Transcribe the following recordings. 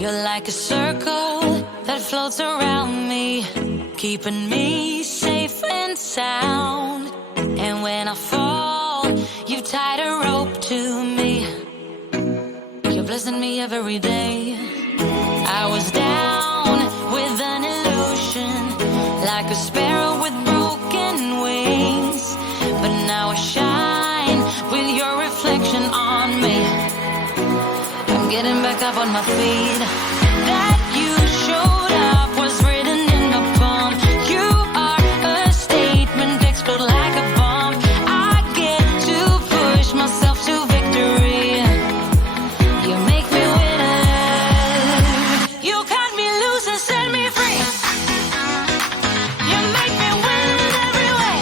You're like a circle that floats around me, keeping me safe and sound. And when I fall, you tied a rope to me. You're blessing me every day. I was down with an illusion, like a sparrow with broken wings. But now I shine with your reflection on me. I'm getting back up on my feet. That you showed up was written in my palm. You are a statement, explode like a bomb. I get to push myself to victory. You make me winner. You cut me loose and set me free. You make me win in every way.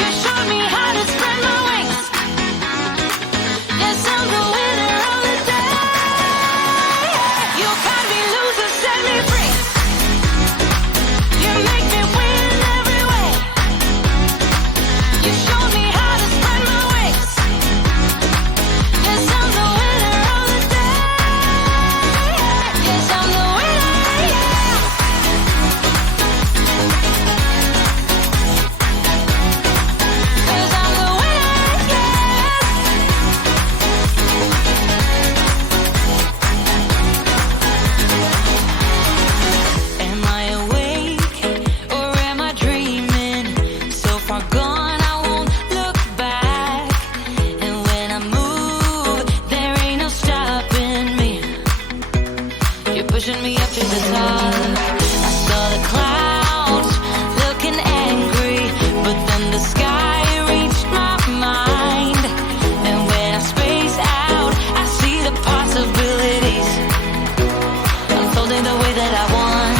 You showed me how to spread my wings. Yes, I'm the winner of the day. You cut me loose and set me free. You make me win in every way. You showed me how to spread my wings. Yes, I'm the winner of the day. Yes, I'm the winner, yeah. 'Cause I'm the winner, yeah. Am I awake or am I dreaming? So far gone, I won't look back. And when I move, there ain't no stopping me. You're pushing me up to the top. I saw the clouds looking angry, but then the sky reached my mind. And when I space out, I see the possibilities unfolding the way that I want.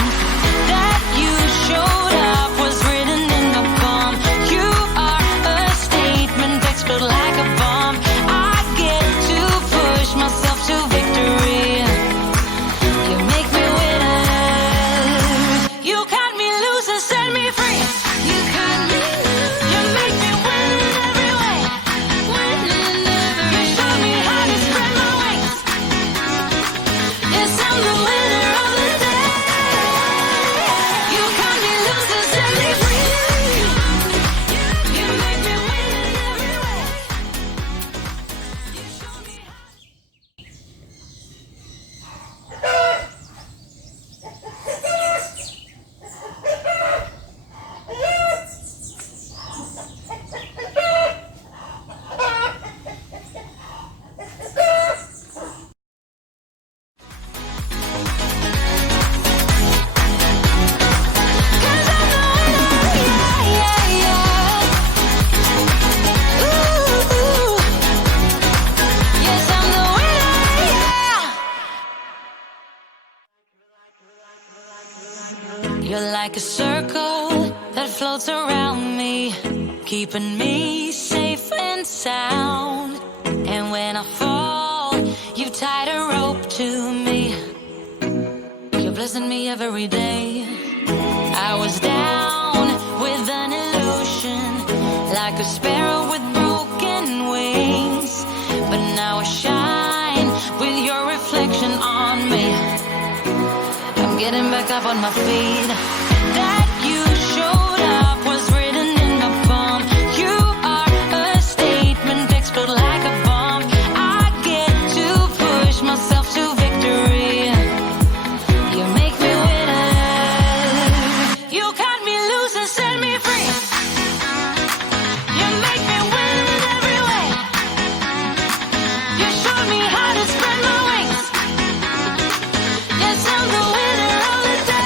That you showed up was written in the palm. You are a statement, explode like a bomb. I get to push myself to victory. You make me winner. You cut me loose and set me free. You cut me loose. You make me win in every way. Win in every way. You show me how to spread my wings. Yes, I'm the winner of the day. You cut me loose and set me free. You make me win in every way. You show me how. You're like a circle that floats around me, keeping me safe and sound. And when I fall, you tied a rope to me. You're blessing me every day. I was down with an illusion, like a sparrow with broken wings. But now I shine with your reflection on me. I'm getting back up on my feet. That you showed up was written in my palm. You are a statement, explode like a bomb. I get to push myself to victory. You make me winner. You cut me loose and set me free. You make me win in every way. You showed me how to spread my wings. Yes, I'm the winner of the day.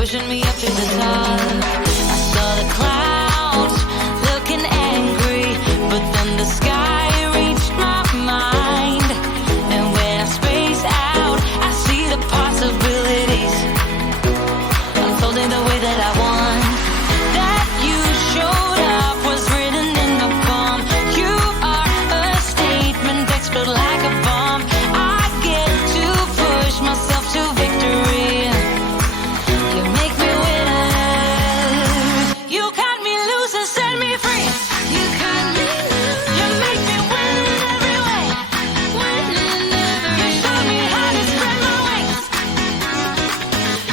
pushing me up to the top. I saw the clouds looking angry, but then the sky reached my mind. And when I space out, I see the possibilities unfolding the way that I want. That you showed up was written in the palm. You are a statement that explode like a bomb. I get to push myself to victory. You make me winner. You cut me loose and set me free. You cut me loose. You make me win in every way. Win in every way. You showed me how to spread my wings.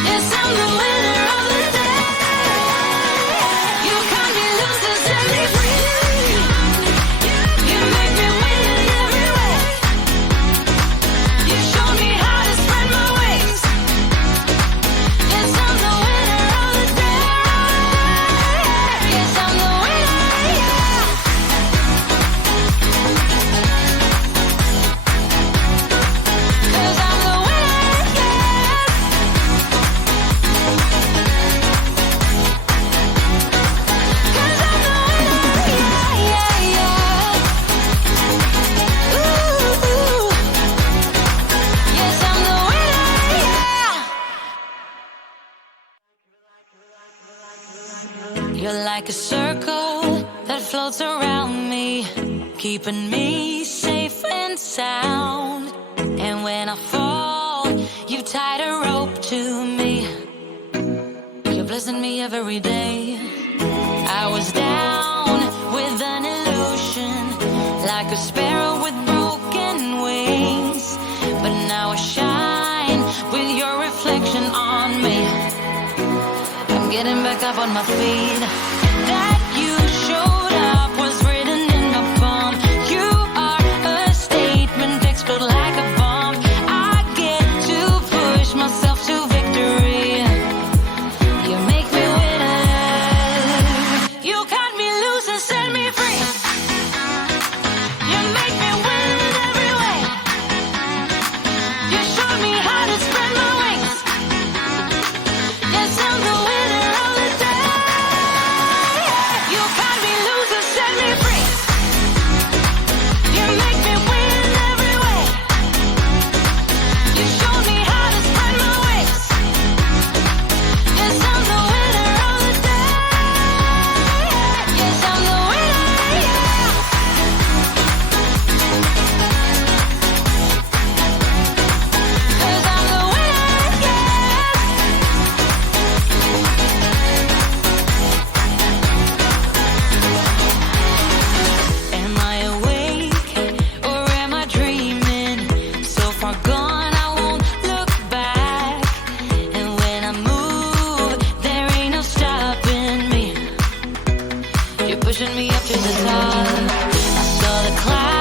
Yes, I'm the winner of the day. You cut me loose and set me free. You make me win in every way. You showed me how to spread my wings. Yes, I'm the winner of the day. Yes, I'm the winner, yeah. 'Cause I'm the winner, yeah. 'Cause I'm the winner, yeah, yeah, yeah. Ooh, yes, I'm the winner, yeah. You're like a circle that floats around me, keeping me safe and sound. And when I fall, you tied a rope to me. You're blessing me every day. I was down with an illusion, like a sparrow with broken wings. But now I shine with your reflection on me. I'm getting back up on my feet. That you showed up was written in my palm. You are a statement that explode like a bomb. I get to push myself to victory. You make me winner. You cut me loose and set me free. You make me win in every way. You showed me how to spread my wings. Yes, I'm the winner of the day. You cut me loose and set me free. You make me win in every way. You showed me how to spread my wings. Yes, I'm the winner of the day. Yes, I'm the winner, yeah. 'Cause I'm the winner, yeah. Am I awake or am I dreaming? So far gone, I won't look back. And when I move, there ain't no stopping me. You're pushing me up to the top. I saw the clouds